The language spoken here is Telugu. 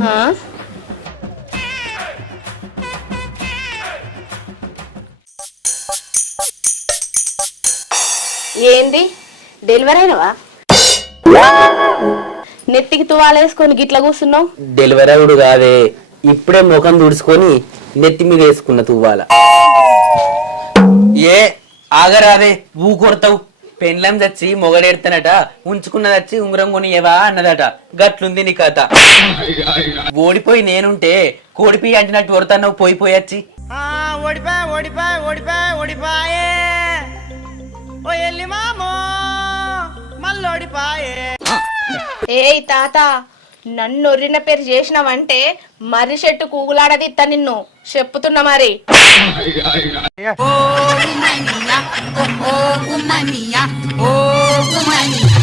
ఆ? ఏంది డెలివరీ అయినవా? నెత్తికి తువాలేసుకొని గిట్ల కూర్చున్నావు. డెలివరీ అవుడు కాదే, ఇప్పుడే ముఖం తుడుచుకొని నెత్తి మీద వేసుకున్న తువ్వాల. ఏ ఆగరాదే, ఊ కొడతావు. పెండ్లం చచ్చి మొగడెడతానట, ఉంచుకున్నది వచ్చి ఉంగరం కొనియవా అన్నదట. గట్లుంది నీ కథ. ఓడిపోయి నేనుంటే కోడిపి అంటినట్టు కొడతావు పోయిపోయచ్చి. ఓడిపాయే ఓ ఎల్లి మామో మళ్ళోడిపాయే. ఏయ్ తాత, నన్ను ఒర్రిన పేరు చేసినావంటే మర్రి చెట్టు కూగులాడదిత్తా నిన్ను, చెప్పుతున్నా మరి. ఓ గుమ్మనియా ఓ గుమ్మనియా ఓ గుమ్మనియా